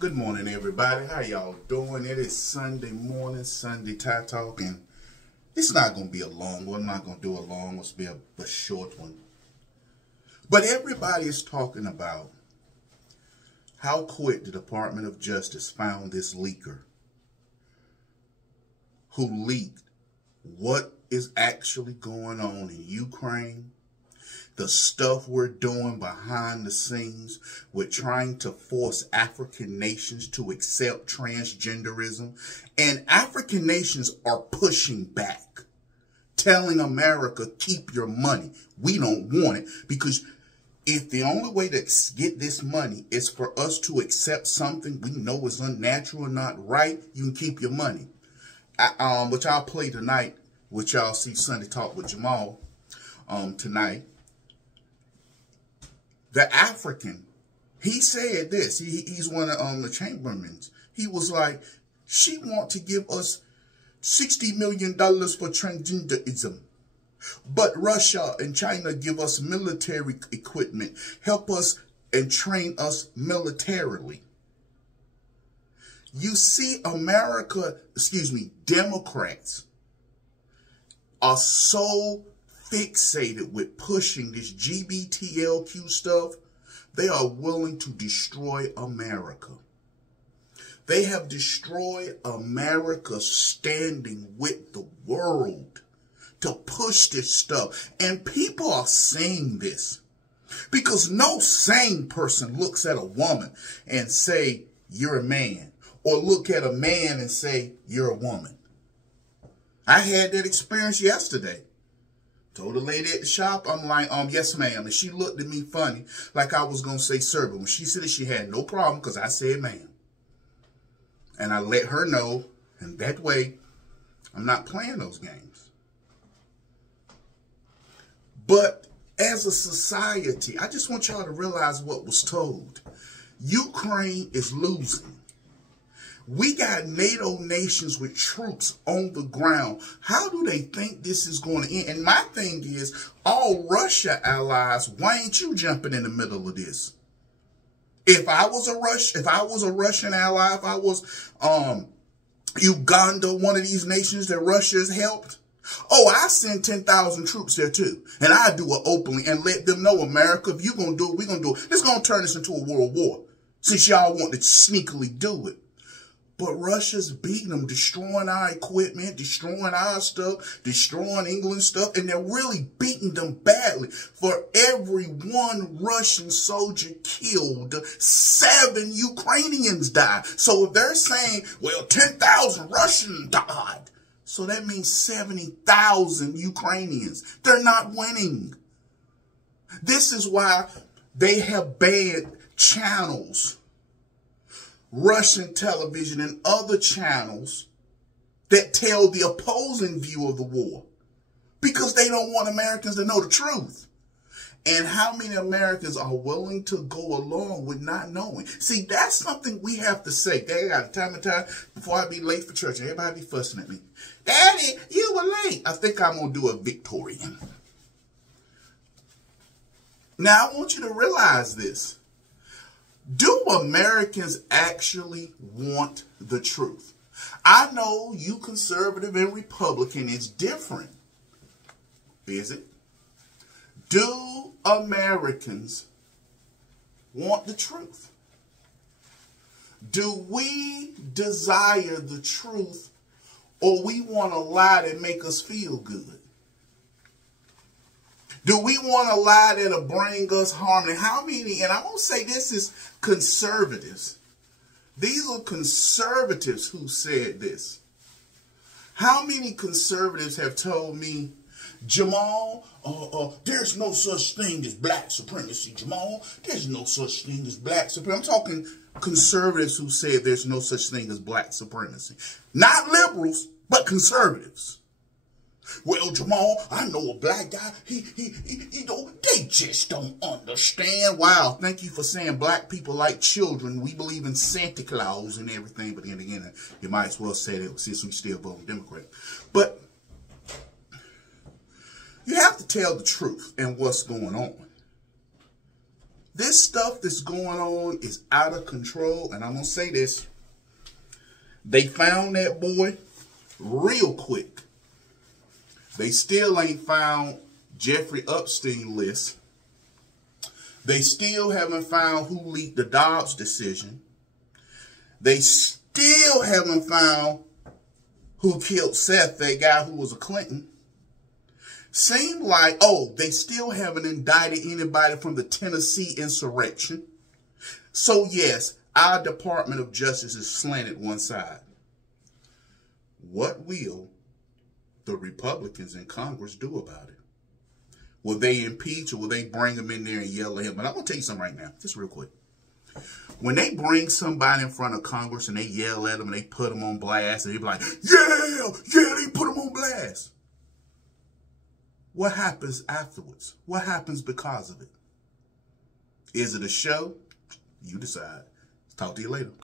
Good morning, everybody. How y'all doing? It is Sunday morning, Sunday Tie Talk, and it's not going to be a long one. I'm not going to do a long one. It's going to be a short one. But everybody is talking about how quick the Department of Justice found this leaker who leaked what is actually going on in Ukraine, the stuff we're doing behind the scenes. We're trying to force African nations to accept transgenderism. And African nations are pushing back, telling America, keep your money. We don't want it, because if the only way to get this money is for us to accept something we know is unnatural and not right, you can keep your money. Which I'll play tonight, which y'all see Sunday Talk with Jamal tonight. The African, he said this. He's one of the chambermans. He was like, she want to give us $60 million for transgenderism. But Russia and China give us military equipment, help us and train us militarily. You see, Democrats are so fixated with pushing this GBTLQ stuff, they are willing to destroy America. They have destroyed America standing with the world to push this stuff. And people are saying this because no sane person looks at a woman and say, you're a man, or look at a man and say, you're a woman. I had that experience yesterday. Told the lady at the shop, I'm like, yes, ma'am. And she looked at me funny, like I was going to say sir. But when she said it, she had no problem because I said ma'am. And I let her know, and that way, I'm not playing those games. But as a society, I just want y'all to realize what was told. Ukraine is losing. We got NATO nations with troops on the ground. How do they think this is going to end? And my thing is, all Russia allies, why ain't you jumping in the middle of this? If I was a Russian ally, if I was Uganda, one of these nations that Russia's helped, I send 10,000 troops there too. And I do it openly and let them know, America, if you're going to do it, we're going to do it. It's going to turn this into a world war, since y'all want to sneakily do it. But Russia's beating them, destroying our equipment, destroying our stuff, destroying England's stuff, and they're really beating them badly. For every one Russian soldier killed, 7 Ukrainians died. So if they're saying, well, 10,000 Russians died, so that means 70,000 Ukrainians. They're not winning. This is why they have banned channels, Russian television and other channels that tell the opposing view of the war, because they don't want Americans to know the truth. And how many Americans are willing to go along with not knowing? See, that's something we have to say. They got time and time before I be late for church. Everybody be fussing at me. Daddy, you were late. I think I'm going to do a Victorian. Now, I want you to realize this. Do Americans actually want the truth? I know you conservative and Republican is different. Is it? Do Americans want the truth? Do we desire the truth, or we want a lie that make us feel good? Do we want a lie that'll bring us harm? And how many, and I won't say this is conservatives. These are conservatives who said this. How many conservatives have told me, Jamal, there's no such thing as black supremacy, Jamal. There's no such thing as black supremacy. I'm talking conservatives who said there's no such thing as black supremacy. Not liberals, but conservatives. Well, Jamal, I know a black guy. They just don't understand. Wow, thank you for saying black people like children. We believe in Santa Claus and everything. But then again, you might as well say that since we still vote Democrat. But you have to tell the truth and what's going on. This stuff that's going on is out of control. And I'm going to say this. They found that boy real quick. They still ain't found Jeffrey Epstein list. They still haven't found who leaked the Dobbs decision. They still haven't found who killed Seth, that guy who was a Clinton. Seemed like, oh, they still haven't indicted anybody from the Tennessee insurrection. So yes, our Department of Justice is slanted one side. What will the Republicans in Congress do about it? Will they impeach, or will they bring him in there and yell at him? But I'm going to tell you something right now, just real quick. When they bring somebody in front of Congress and they yell at them and they put them on blast and they be like, yeah, they put them on blast. What happens afterwards? What happens because of it? Is it a show? You decide. Talk to you later.